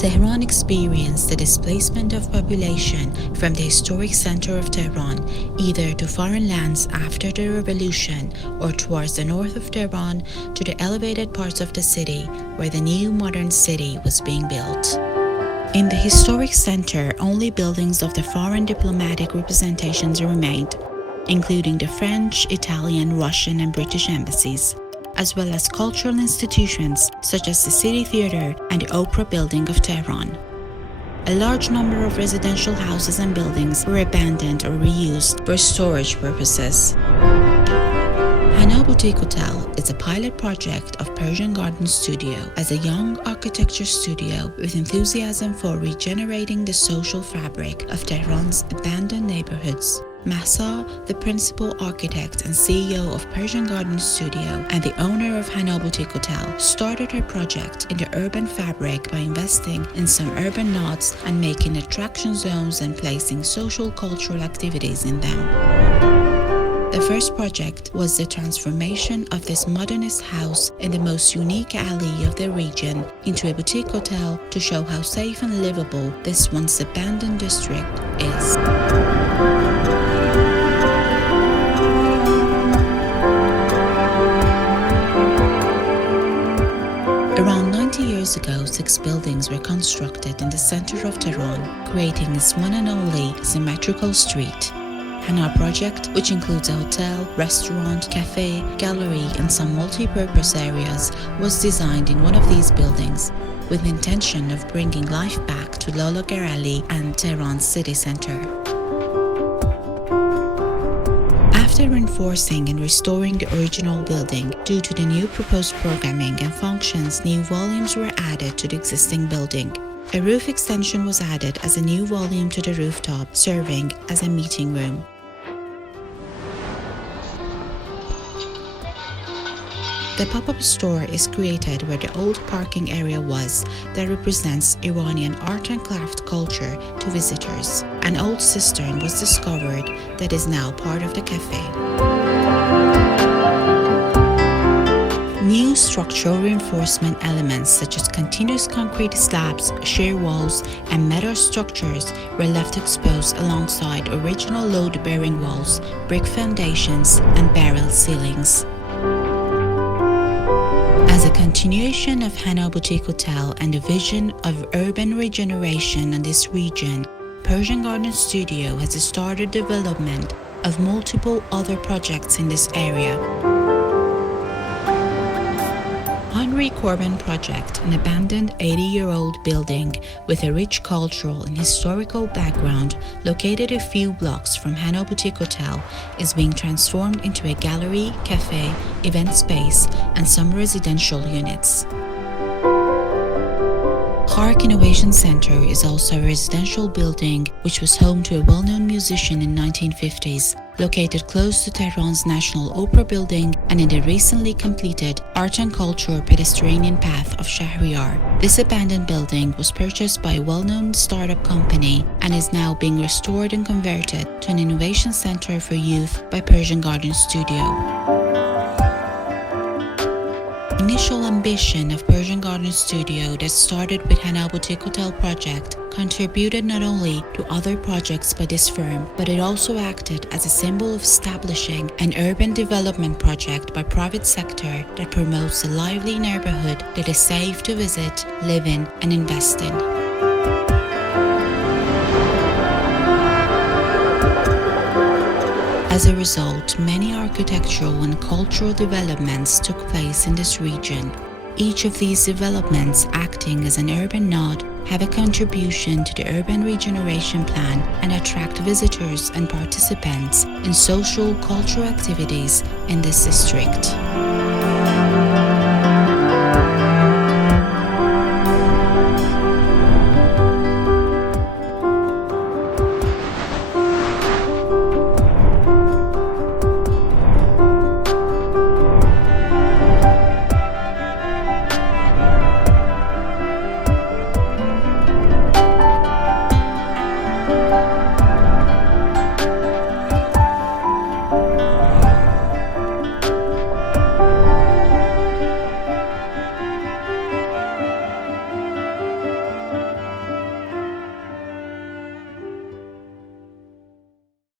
Tehran experienced the displacement of population from the historic center of Tehran, either to foreign lands after the revolution or towards the north of Tehran to the elevated parts of the city where the new modern city was being built. In the historic center, only buildings of the foreign diplomatic representations remained, including the French, Italian, Russian, and British embassies, as well as cultural institutions such as the City Theatre and the Opera Building of Tehran. A large number of residential houses and buildings were abandoned or reused for storage purposes. Hanna Boutique Hotel is a pilot project of Persian Garden Studio as a young architecture studio with enthusiasm for regenerating the social fabric of Tehran's abandoned neighborhoods. Mahsa, the principal architect and CEO of Persian Garden Studio and the owner of Hanna Boutique Hotel, started her project in the urban fabric by investing in some urban nodes and making attraction zones and placing social cultural activities in them. The first project was the transformation of this modernist house in the most unique alley of the region into a boutique hotel to show how safe and livable this once abandoned district is. Around 90 years ago, 6 buildings were constructed in the center of Tehran, creating its one and only symmetrical street. Hanna project, which includes a hotel, restaurant, cafe, gallery, and some multi-purpose areas, was designed in one of these buildings with the intention of bringing life back to Lolagar Alley and Tehran's city center. After reinforcing and restoring the original building, due to the new proposed programming and functions, new volumes were added to the existing building. A roof extension was added as a new volume to the rooftop, serving as a meeting room. The pop-up store is created where the old parking area was that represents Iranian art and craft culture to visitors. An old cistern was discovered that is now part of the cafe. New structural reinforcement elements such as continuous concrete slabs, shear walls, and metal structures were left exposed alongside original load-bearing walls, brick foundations, and barrel ceilings. As a continuation of Hanna Boutique Hotel and a vision of urban regeneration in this region, Persian Garden Studio has started development of multiple other projects in this area. Henry Corbin Project, an abandoned 80-year-old building with a rich cultural and historical background located a few blocks from Hanna Boutique Hotel, is being transformed into a gallery, cafe, event space, and some residential units. Park Innovation Center is also a residential building which was home to a well-known musician in the 1950s, located close to Tehran's National Opera Building and in the recently completed Art and Culture pedestrian path of Shahryar. This abandoned building was purchased by a well-known startup company and is now being restored and converted to an innovation center for youth by Persian Garden Studio. Initial ambition of Persian Garden Studio that started with Hanna Boutique Hotel project contributed not only to other projects by this firm, but it also acted as a symbol of establishing an urban development project by private sector that promotes a lively neighborhood that is safe to visit, live in, and invest in. As a result, many architectural and cultural developments took place in this region. Each of these developments, acting as an urban node, have a contribution to the urban regeneration plan and attract visitors and participants in social cultural activities in this district.